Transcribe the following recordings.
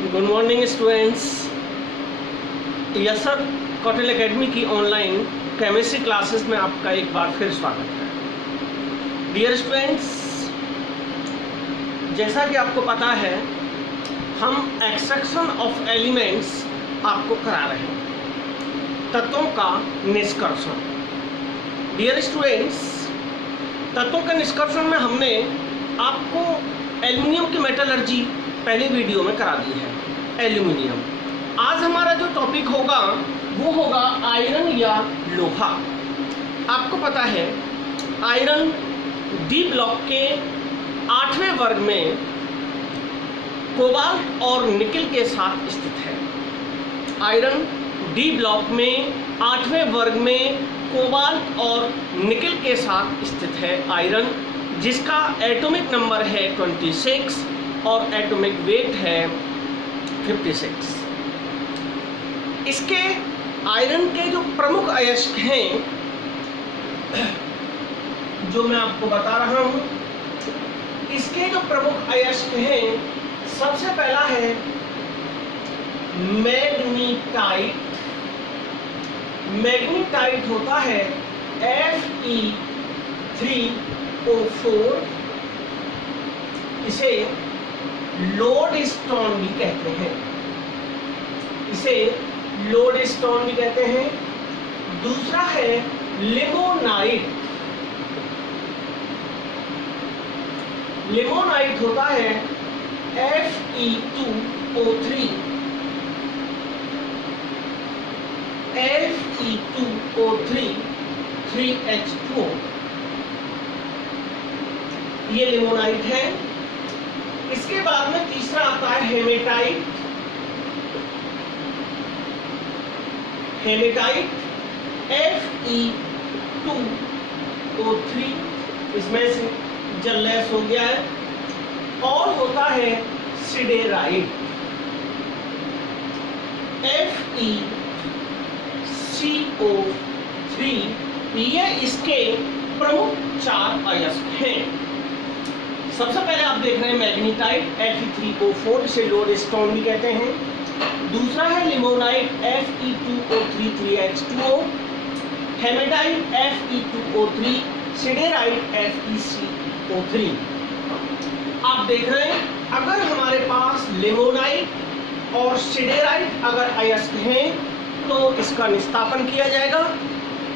Good morning students. Yes sir, Kautilya academy की online chemistry classes में आपका एक बार फिर स्वागत है। डियर स्टूडेंट्स, जैसा कि आपको पता है हम एक्सट्रैक्शन ऑफ एलिमेंट्स आपको करा रहे हैं, तत्वों का निष्कर्षण। डियर स्टूडेंट्स, तत्वों के निष्कर्षण में हमने आपको एल्युमिनियम की मेटलर्जी पहले वीडियो में करा दी है। एल्युमिनियम, आज हमारा जो टॉपिक होगा वो होगा आयरन या लोहा। आपको पता है आयरन डी ब्लॉक के 8वें वर्ग में कोबाल्ट और निकेल के साथ स्थित है। आयरन डी ब्लॉक में 8वें वर्ग में कोबाल्ट और निकेल के साथ स्थित है आयरन, जिसका एटॉमिक नंबर है 26 और एटॉमिक वेट है 56। इसके आयरन के जो प्रमुख अयस्क हैं जो मैं आपको बता रहा हूं, इसके जो प्रमुख अयस्क हैं, सबसे पहला है मैग्नीटाइट। मैग्नीटाइट होता है Fe3O4। इसे लोडस्टोन भी कहते हैं, इसे लोडस्टोन भी कहते हैं। दूसरा है लिमोनाइट। लिमोनाइट होता है Fe2O3। Fe2O3 3H2O, ये लिमोनाइट है। इसके बाद में तीसरा आता है हेमेटाइट। हेमेटाइट Fe2O3, इसमें से जललेस हो गया है। और होता है सिडेराइट FeCO3। ये इसके प्रमुख 4 अयस्क हैं। सबसे पहले आप देख रहे हैं मैग्नीटाइट Fe3O4, इसे लोडस्टोन भी कहते हैं। दूसरा है limonite Fe2O3 3H2O, haematite Fe2O3, siderite FeCO3। आप देख रहे हैं अगर हमारे पास लिमोनाइट और सिडेराइट अगर अयस्क हैं तो इसका निस्तापन किया जाएगा,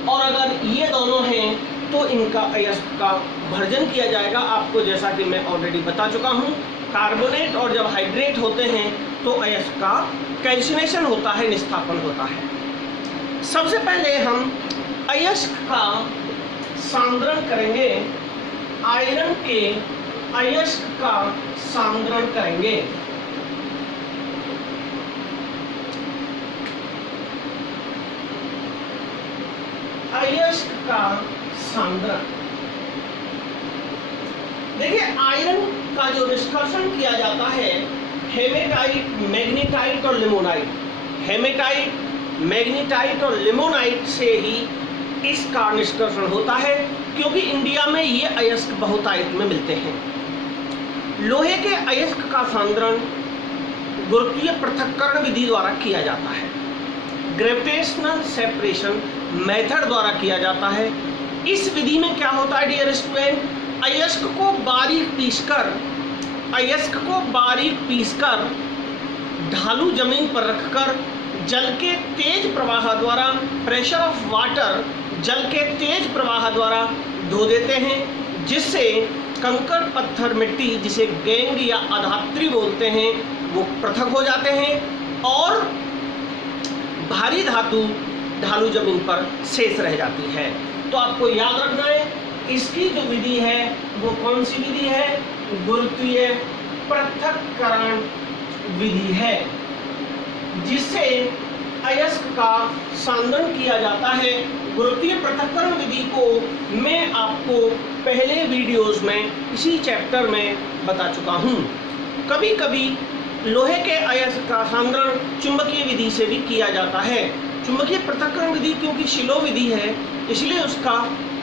और अगर ये दोनों हैं तो इनका अयस्क का भर्जन किया जाएगा। आपको जैसा कि मैं ऑलरेडी बता चुका हूँ, कार्बोनेट और जब हाइड्रेट होते हैं तो अयस्क का कैल्सिनेशन होता है, निस्तापन होता है। सबसे पहले हम अयस्क का सांद्रण करेंगे, आयरन के अयस्क का सांद्रण करेंगे। अयस्क का सांद्रण, देखिए आयरन का जो निष्कर्षण किया जाता है हेमेटाइट, मैग्नीटाइट और लिमोनाइट। हेमेटाइट, मैग्नीटाइट और लिमोनाइट से ही इसका निष्कर्षण होता है, क्योंकि इंडिया में ये अयस्क बहुतायत में मिलते हैं। लोहे के अयस्क का सांद्रण गुरुत्वीय पृथक्करण विधि द्वारा किया जाता है, ग्रेविटेशनल सेपरेशन मेथड द्वारा किया जाता है। इस विधि में क्या होता है डियर स्टूडेंट, अयस्क को बारीक पीसकर ढालू जमीन पर रखकर जल के तेज प्रवाह द्वारा, प्रेशर ऑफ वाटर, जल के तेज प्रवाह द्वारा धो देते हैं, जिससे कंकड़, पत्थर, मिट्टी, जिसे गैंग या अधात्री बोलते हैं, वो पृथक हो जाते हैं और भारी धातु ढालू जमीन पर शेष रह जाती है। तो आपको याद रखना है इसकी जो विधि है वो कौन सी विधि है, गुरुत्वीय पृथक्करण विधि है, जिससे अयस्क का सांद्रण किया जाता है। गुरुत्वीय पृथक्करण विधि को मैं आपको पहले वीडियोस में इसी चैप्टर में बता चुका हूँ। कभी कभी लोहे के अयस्क का सांद्रण चुंबकीय विधि से भी किया जाता है। चुंबकीय पृथक्करण विधि क्योंकि शिलो विधि है, इसलिए उसका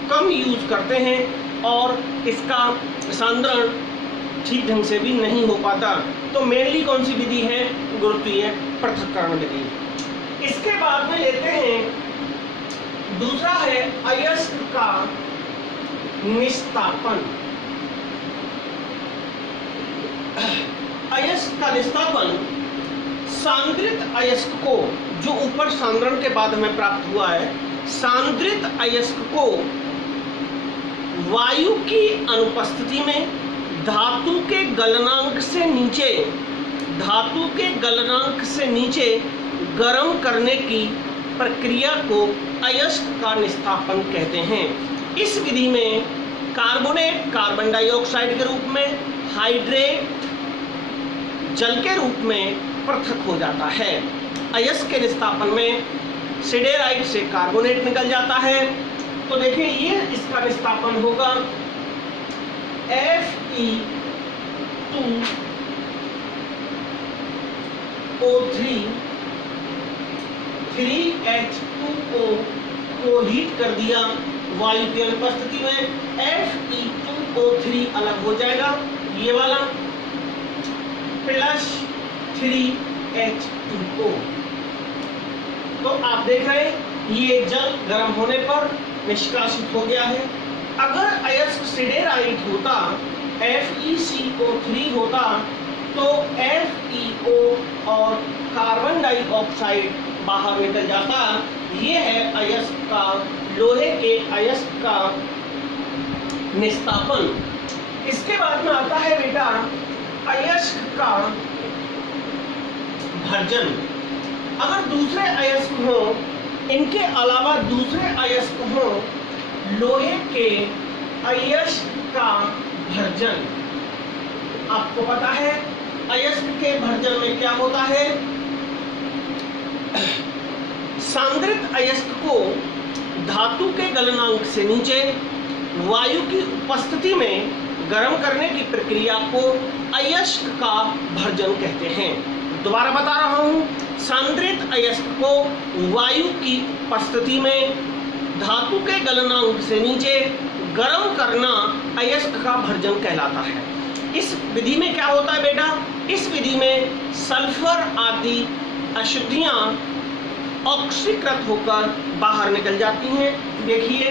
कम यूज करते हैं और इसका सांद्रण ठीक ढंग से भी नहीं हो पाता। तो मेनली कौन सी विधि है, गुरुत्वीय पृथक्करण विधि। इसके बाद में लेते हैं दूसरा है अयस्क का निस्तापन। अयस्क का निस्तापन सांद्रित अयस्क को, जो ऊपर सांद्रण के बाद हमें प्राप्त हुआ है, सांद्रित अयस्क को वायु की अनुपस्थिति में धातु के गलनांक से नीचे गर्म करने की प्रक्रिया को अयस्क का निस्तापन कहते हैं। इस विधि में कार्बोनेट कार्बन डाइऑक्साइड के रूप में, हाइड्रेट जल के रूप में पृथक हो जाता है। अयस्क के निस्तापन में सिडेराइट से कार्बोनेट निकल जाता है। तो देखिए ये इसका निस्तापन होगा Fe2O3 3H2O को हीट कर दिया वायु की अनुपस्थिति में, Fe2O3 अलग हो जाएगा, ये वाला प्लस 3H2O। तो आप देख रहे हैं ये जल गर्म होने पर निष्कासित हो गया है। अगर अयस्क सिडेराइट होता, FeCO3 होता, तो FeO और कार्बन डाइऑक्साइड बाहर निकल जाता। ये है अयस्क का, लोहे के अयस्क का निस्तापन। इसके बाद में आता है बेटा अयस्क का भर्जन। अगर दूसरे अयस्क हो, इनके अलावा दूसरे अयस्क हो, लोहे के अयस्क का भर्जन। आपको पता है अयस्क के भर्जन में क्या होता है? सांद्रित अयस्क को धातु के गलनांक से नीचे वायु की उपस्थिति में गर्म करने की प्रक्रिया को अयस्क का भर्जन कहते हैं। दोबारा बता रहा हूं, सांद्रित अयस्क को वायु की उपस्थिति में धातु के गलनांक से नीचे गर्म करना अयस्क का भर्जन कहलाता है। इस विधि में क्या होता है बेटा? इस विधि में सल्फर आदि अशुद्धियां ऑक्सीकृत होकर बाहर निकल जाती हैं। देखिए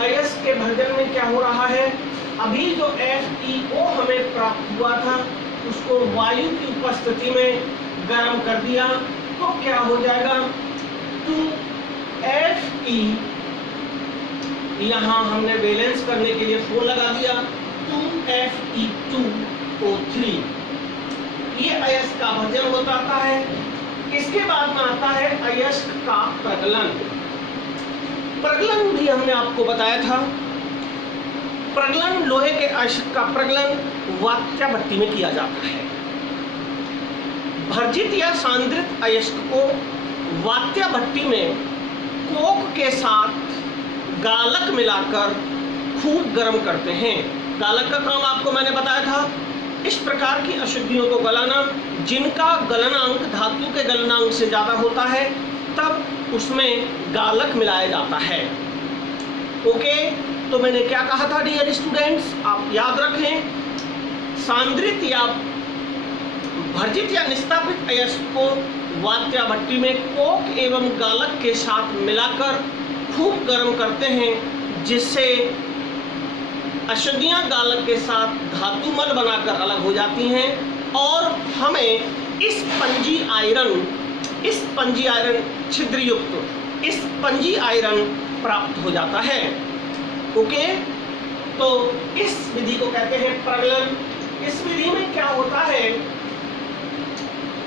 अयस्क के भर्जन में क्या हो रहा है, अभी जो FeO हमें प्राप्त हुआ था उसको वायु की उपस्थिति में गर्म कर दिया, तो क्या हो जाएगा 2Fe, यहाँ हमने बैलेंस करने के लिए 4 लगा दिया, 2Fe2O3। ये अयस्क का भर्जन होता है। इसके बाद में आता है अयस्क का प्रगलन। प्रगलन भी हमने आपको बताया था। प्रगलन, लोहे के अयस्क का प्रगलन वात्या भट्टी में किया जाता है। भर्जित या सांद्रित अयस्क को वात्या भट्टी में कोक के साथ गालक मिलाकर खूब गर्म करते हैं। गालक का काम आपको मैंने बताया था, इस प्रकार की अशुद्धियों को गलाना जिनका गलनांक धातु के गलनांक से ज़्यादा होता है, तब उसमें गालक मिलाया जाता है। ओके, तो मैंने क्या कहा था डियर स्टूडेंट्स, आप याद रखें, सांद्रित या भर्जित या निस्तापित अयस्क को वात्या भट्टी में कोक एवं गालक के साथ मिलाकर खूब गर्म करते हैं, जिससे अशुद्धियां गालक के साथ धातुमल बनाकर अलग हो जाती हैं और हमें स्पंजी आयरन छिद्रयुक्त स्पंजी आयरन प्राप्त हो जाता है। ओके, तो इस विधि को कहते हैं प्रगलन। इस विधि में क्या होता है,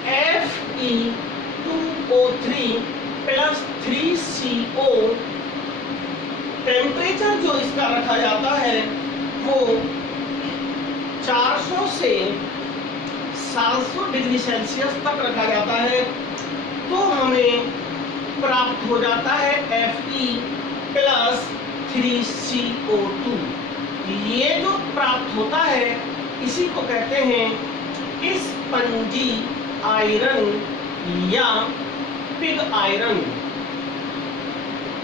Fe2O3 प्लस 3CO, टेम्परेचर जो इसका रखा जाता है वो 400 से 700 डिग्री सेल्सियस तक रखा जाता है, तो हमें प्राप्त हो जाता है Fe प्लस 3CO2। ये जो प्राप्त होता है इसी को कहते हैं स्पंजी आयरन या पिग आयरन।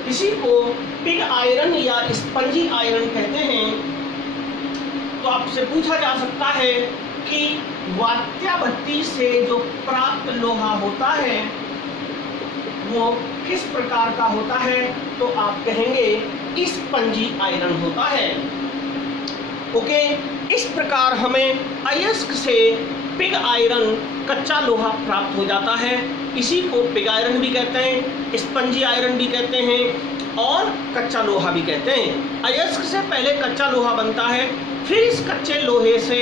इसी को पिग आयरन या स्पंजी आयरन कहते हैं। तो आपसे पूछा जा सकता है कि वात्या भट्टी से जो प्राप्त लोहा होता है वो किस प्रकार का होता है, तो आप कहेंगे स्पंजी आयरन होता है। ओके, इस प्रकार हमें अयस्क से पिग आयरन कच्चा लोहा प्राप्त हो जाता है। इसी को पिग आयरन भी कहते हैं, स्पंजी आयरन भी कहते हैं और कच्चा लोहा भी कहते हैं। अयस्क से पहले कच्चा लोहा बनता है, फिर इस कच्चे लोहे से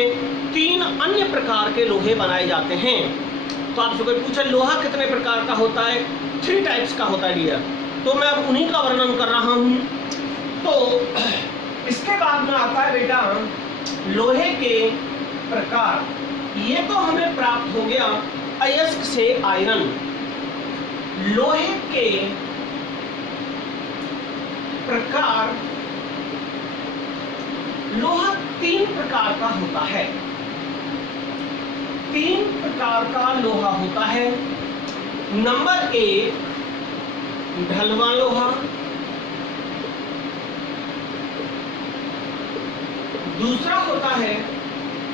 3 अन्य प्रकार के लोहे बनाए जाते हैं। तो आपसे कोई पूछे लोहा कितने प्रकार का होता है, 3 टाइप्स का होता है डियर, तो मैं अब उन्हीं का वर्णन कर रहा हूँ। तो इसके बाद में आता है बेटा लोहे के प्रकार। ये तो हमें प्राप्त हो गया अयस्क से आयरन। लोहे के प्रकार, लोहा 3 प्रकार का होता है। 3 प्रकार का लोहा होता है। नंबर 1 ढलवा लोहा, दूसरा होता है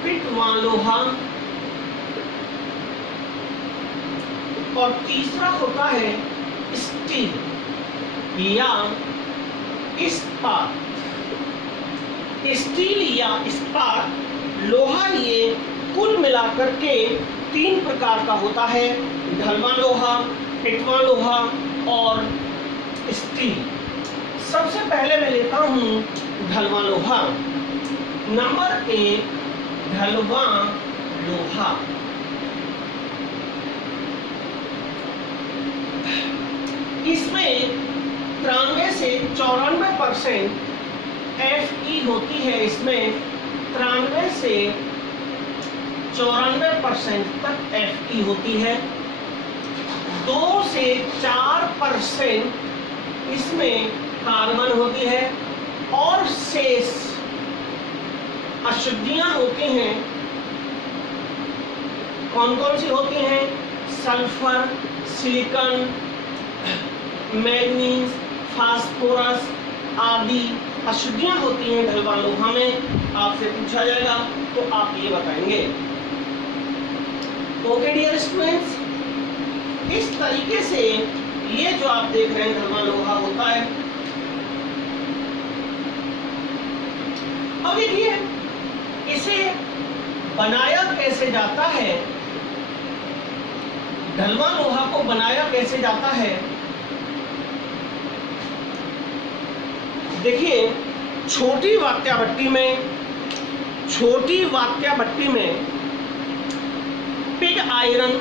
पिटवा लोहा और तीसरा होता है स्टील या इस्पात। स्टील या इस्पात लोहा ये कुल मिलाकर के 3 प्रकार का होता है, ढलवा लोहा, पिटवा लोहा और स्टील। सबसे पहले मैं लेता हूं ढलवा लोहा। नंबर 1 ढलवा लोहा। इसमें 93 से 94% Fe होती है। इसमें 93 से 94% तक Fe होती है। 2 से 4% इसमें कार्बन होती है और शेष अशुद्धियां होती हैं। कौन कौन सी होती हैं? सल्फर, सिलिकॉन, मैग्नीज, फास्फोरस आदि अशुद्धियां होती हैं ढलवा लोहा में। आपसे पूछा जाएगा तो आप ये बताएंगे। ओके डियर स्टूडेंट्स, इस तरीके से ये जो आप देख रहे हैं ढलवा लोहा होता है। अब देखिए इसे बनाया कैसे जाता है, ढलवा लोहा को बनाया कैसे जाता है। देखिए छोटी वात्या भट्टी में पिग आयरन,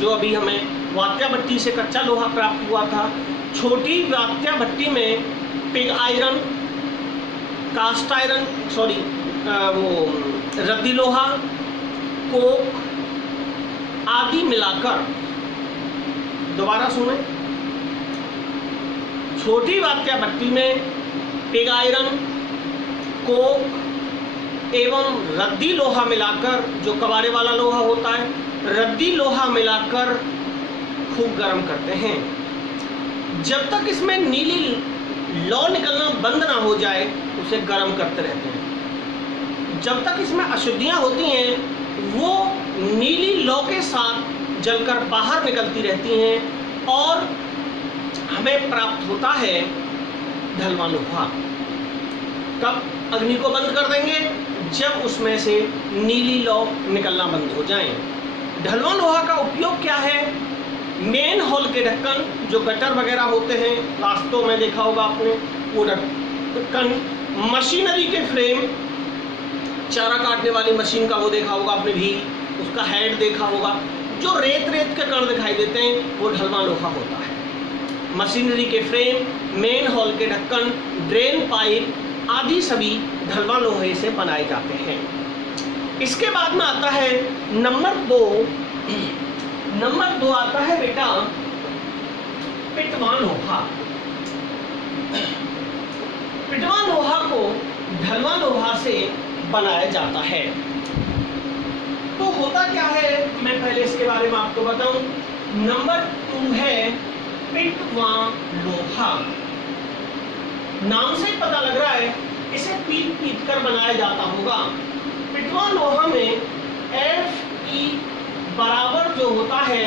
जो अभी हमें वात्या भट्टी से कच्चा लोहा प्राप्त हुआ था, छोटी वात्या भट्टी में पिग आयरन, कास्ट आयरन, रद्दी लोहा, कोक आदि मिलाकर, दोबारा सुने, छोटी वात्या भट्टी में पिग आयरन, कोक एवं रद्दी लोहा मिलाकर, जो कबाड़े वाला लोहा होता है, रद्दी लोहा मिलाकर खूब गर्म करते हैं। जब तक इसमें नीली लौ निकलना बंद ना हो जाए उसे गर्म करते रहते हैं। जब तक इसमें अशुद्धियां होती हैं वो नीली लौ के साथ जलकर बाहर निकलती रहती हैं और हमें प्राप्त होता है ढलवा लोहा। कब अग्नि को बंद कर देंगे? जब उसमें से नीली लौ निकलना बंद हो जाए। ढलवा लोहा का उपयोग क्या है? मेन होल के ढक्कन, जो गटर वगैरह होते हैं, रास्तों में देखा होगा आपने, वो ढक्कन, मशीनरी के फ्रेम, चारा काटने वाली मशीन का वो देखा होगा आपने भी, उसका हेड देखा होगा, जो रेत के कण दिखाई देते हैं वो ढलवा लोहा होता है। मशीनरी के फ्रेम, मेन हॉल के ढक्कन, ड्रेन पाइप आदि सभी ढलवा लोहे से बनाए जाते हैं। इसके बाद में आता है नंबर 2 आता है बेटा पिटवा लोहा। पिटवा लोहा को ढलवा लोहा से बनाया जाता है। तो होता क्या है, मैं पहले इसके बारे में आपको बताऊं। नंबर 2 है पिटवा लोहा। नाम से ही पता लग रहा है इसे पीट कर बनाया जाता होगा। पिटवा लोहा में Fe बराबर जो होता है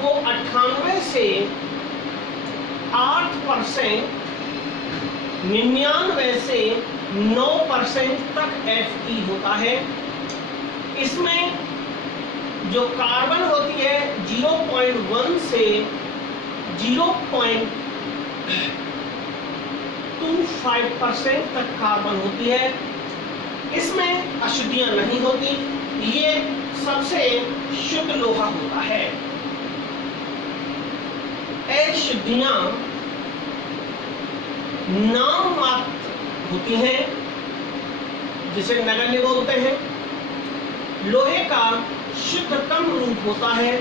वो 98 से 8%, 99 से 9% तक Fe होता है। इसमें जो कार्बन होती है 0.1 से 0.25% तक कार्बन होती है। इसमें अशुद्धियां नहीं होती। ये सबसे शुद्ध लोहा होता है। अशुद्धियां नाम मात्र होती हैं, जिसे नगण्य बोलते हैं। लोहे का शुद्धतम रूप होता है,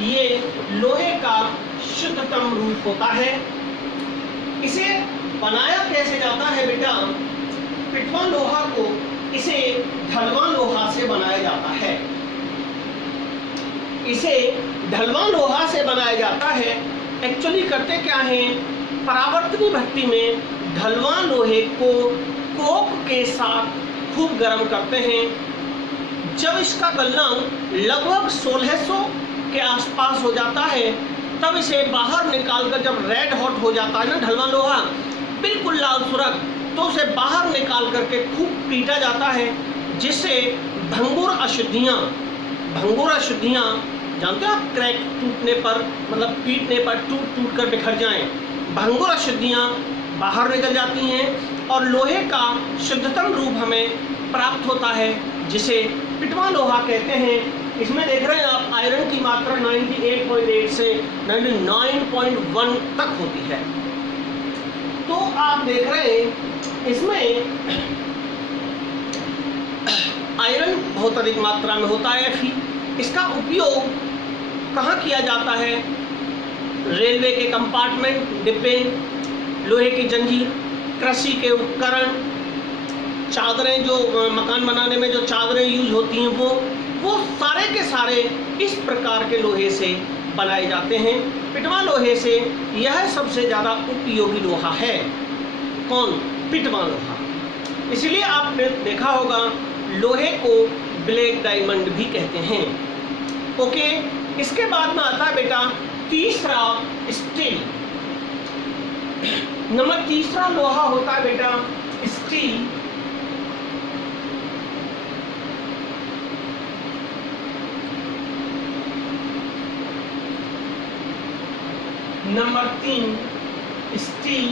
ये लोहे का शुद्धतम रूप होता है। इसे बनाया कैसे जाता है बेटा? पिटवा लोहा को इसे ढलवां लोहा से बनाया जाता है। इसे ढलवां लोहा से बनाया जाता है। एक्चुअली करते क्या है, परावर्तनी भट्टी में ढलवां लोहे को कोक के साथ खूब गर्म करते हैं। जब इसका गलनांक लगभग 1600 के आसपास हो जाता है, तब इसे बाहर निकालकर, जब रेड हॉट हो जाता है ना ढलवां लोहा, बिल्कुल लाल सुर्ख, तो उसे बाहर निकाल करके खूब पीटा जाता है, जिससे भंगुर अशुद्धियाँ जानते हो आप, क्रैक टूटने पर, मतलब पीटने पर टूट कर बिखर जाएं, भंगुर अशुद्धियाँ बाहर निकल जाती हैं और लोहे का शुद्धतम रूप हमें प्राप्त होता है, जिसे पिटवा लोहा कहते हैं। इसमें देख रहे हैं आप, आयरन की मात्रा 98.8 से 99.1 तक होती है। तो आप देख रहे हैं इसमें आयरन बहुत अधिक मात्रा में होता है Fe। इसका उपयोग कहाँ किया जाता है? रेलवे के कंपार्टमेंट, डिब्बे, लोहे की जंजीर, कृषि के उपकरण, चादरें, जो मकान बनाने में जो चादरें यूज होती हैं, वो सारे के सारे इस प्रकार के लोहे से बनाए जाते हैं। पिटवा लोहे से यह सबसे ज़्यादा उपयोगी लोहा है। कौन? पिटवा लोहा। इसलिए आपने देखा होगा लोहे को ब्लैक डायमंड भी कहते हैं। ओके, इसके बाद में आता है बेटा तीसरा स्टील। नंबर तीसरा लोहा होता है बेटा स्टील। Number 3 steel.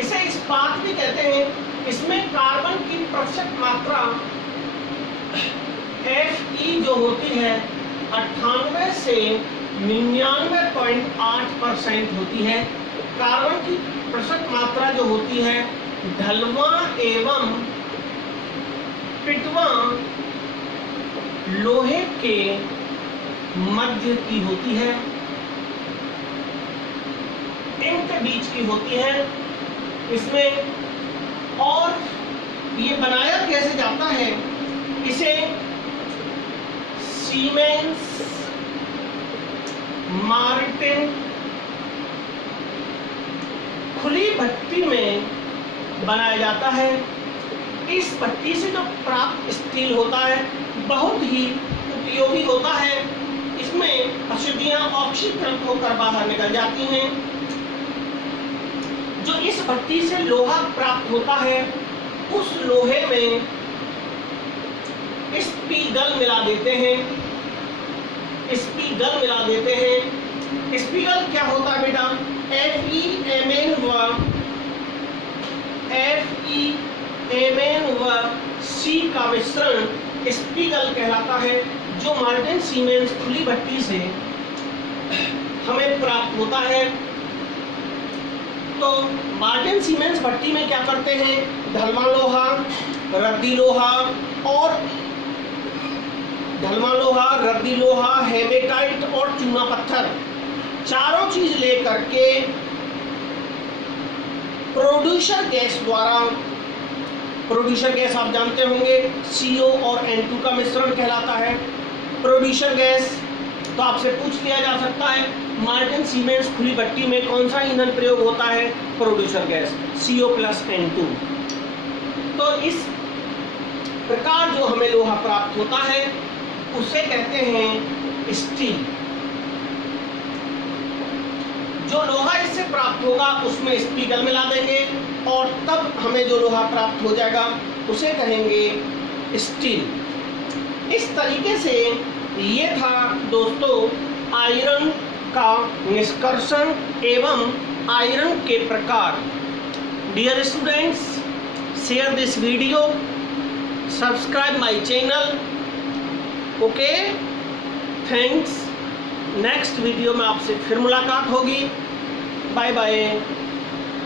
इसे इस्पात भी कहते हैं। इसमें कार्बन की प्रतिशत मात्रा Fe जो होती है 98 से 99.8% होती है। कार्बन की प्रतिशत मात्रा जो होती है ढलवां एवं पिटवा लोहे के मध्य की होती है, इनके बीच की होती है। इसमें और ये बनाया कैसे जाता है? इसे सीमेंस, मार्टिन खुली भट्टी में बनाया जाता है। इस भट्टी से जो प्राप्त स्टील होता है बहुत ही उपयोगी होता है। इसमें अशुद्धियां ऑक्सीकृत होकर बाहर निकल जाती हैं। जो इस भट्टी से लोहा प्राप्त होता है, उस लोहे में स्पीगल मिला देते हैं। स्पीगल मिला देते हैं। स्पीगल क्या होता है बेटा? FeMn व C का मिश्रण स्पीगल कहलाता है, जो मार्टिन सीमेंस खुली भट्टी से हमें प्राप्त होता है। तो मार्टिन सीमेंस भट्टी में क्या करते हैं? ढलवां लोहा, रद्दी लोहा और हेमेटाइट और चूना पत्थर, चारों चीज लेकर के प्रोड्यूसर गैस द्वारा, प्रोड्यूसर गैस आप जानते होंगे CO और N2 का मिश्रण कहलाता है प्रोड्यूसर गैस। तो आपसे पूछ लिया जा सकता है मार्टिन सीमेंस खुली भट्टी में कौन सा ईंधन प्रयोग होता है? Producer gas CO+N2। तो इस प्रकार जो हमें लोहा प्राप्त होता है उसे कहते हैं स्टील। जो लोहा इससे प्राप्त होगा उसमें स्पीगल मिला देंगे और तब हमें जो लोहा प्राप्त हो जाएगा उसे कहेंगे स्टील। इस तरीके से ये था दोस्तों आयरन का निष्कर्षण एवं आयरन के प्रकार। Dear students, share this video, subscribe my channel. Okay, thanks. Next video में आपसे फिर मुलाकात होगी। Bye bye.